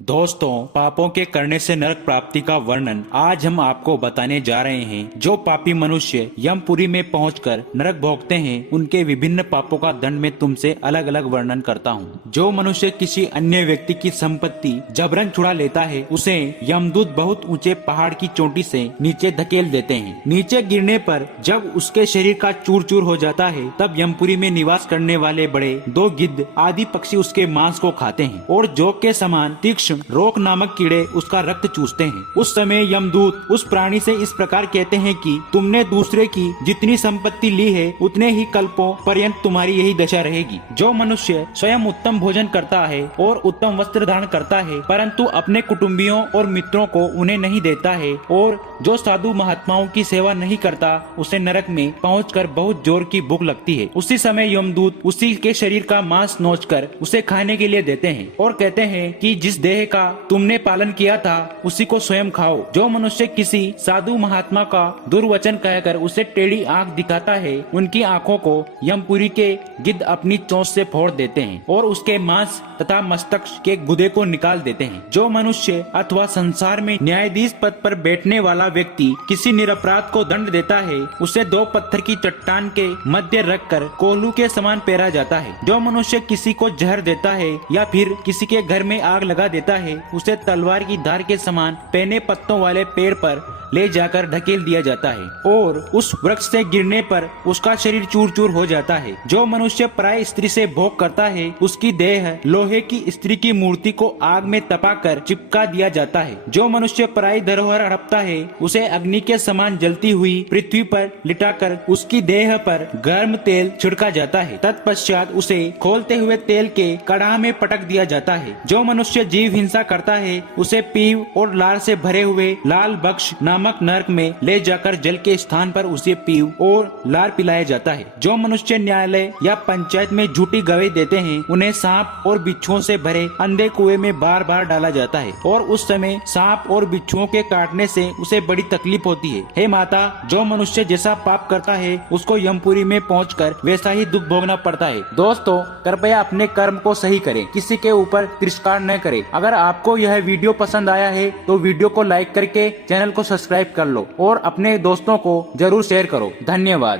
दोस्तों, पापों के करने से नरक प्राप्ति का वर्णन आज हम आपको बताने जा रहे हैं। जो पापी मनुष्य यमपुरी में पहुंचकर नरक भोगते हैं, उनके विभिन्न पापों का दंड में तुमसे अलग अलग वर्णन करता हूं। जो मनुष्य किसी अन्य व्यक्ति की संपत्ति जबरन छुड़ा लेता है, उसे यमदूत बहुत ऊंचे पहाड़ की चोटी से नीचे धकेल देते हैं। नीचे गिरने पर जब उसके शरीर का चूर चूर हो जाता है, तब यमपुरी में निवास करने वाले बड़े दो गिद्ध आदि पक्षी उसके मांस को खाते हैं और जोक के समान तीक्ष्ण रोक नामक कीड़े उसका रक्त चूसते हैं। उस समय यमदूत उस प्राणी से इस प्रकार कहते हैं कि तुमने दूसरे की जितनी संपत्ति ली है, उतने ही कल्पों पर्यंत तुम्हारी यही दशा रहेगी। जो मनुष्य स्वयं उत्तम भोजन करता है और उत्तम वस्त्र धारण करता है, परंतु अपने कुटुंबियों और मित्रों को उन्हें नहीं देता है, और जो साधु महात्माओं की सेवा नहीं करता, उसे नरक में पहुंचकर बहुत जोर की भूख लगती है। उसी समय यमदूत उसी के शरीर का मांस नोचकर उसे खाने के लिए देते हैं और कहते हैं कि जिस देह का तुमने पालन किया था, उसी को स्वयं खाओ। जो मनुष्य किसी साधु महात्मा का दुर्वचन कहकर उसे टेढ़ी आंख दिखाता है, उनकी आंखों को यमपुरी के गिद्ध अपनी चोंच से फोड़ देते हैं और उसके मांस तथा मस्तक के गुदे को निकाल देते हैं। जो मनुष्य अथवा संसार में न्यायाधीश पद पर बैठने वाला व्यक्ति किसी निरपराध को दंड देता है, उसे दो पत्थर की चट्टान के मध्य रखकर कोल्हू के समान पेरा जाता है। जो मनुष्य किसी को जहर देता है या फिर किसी के घर में आग लगा देता है, उसे तलवार की धार के समान पैने पत्तों वाले पेड़ पर ले जाकर ढकेल दिया जाता है और उस वृक्ष से गिरने पर उसका शरीर चूर चूर हो जाता है। जो मनुष्य पराई स्त्री से भोग करता है, उसकी देह लोहे की स्त्री की मूर्ति को आग में तपाकर चिपका दिया जाता है। जो मनुष्य पराई धरोहर हड़पता है, उसे अग्नि के समान जलती हुई पृथ्वी पर लिटाकर उसकी देह पर गर्म तेल छिड़का जाता है। तत्पश्चात उसे खोलते हुए तेल के कड़ाह में पटक दिया जाता है। जो मनुष्य जीव हिंसा करता है, उसे पीव और लार से भरे हुए लाल बक्ष नामक नरक में ले जाकर जल के स्थान पर उसे पीव और लार पिलाया जाता है। जो मनुष्य न्यायालय या पंचायत में झूठी गवाही देते हैं, उन्हें सांप और बिच्छुओं से भरे अंधे कुएं में बार बार डाला जाता है और उस समय सांप और बिच्छुओं के काटने से उसे बड़ी तकलीफ होती है। हे माता, जो मनुष्य जैसा पाप करता है, उसको यमपुरी में पहुंचकर वैसा ही दुख भोगना पड़ता है। दोस्तों, कृपया अपने कर्म को सही करें, किसी के ऊपर तिरस्कार न करें। अगर आपको यह वीडियो पसंद आया है तो वीडियो को लाइक करके चैनल को सब्सक्राइब कर लो और अपने दोस्तों को जरूर शेयर करो। धन्यवाद।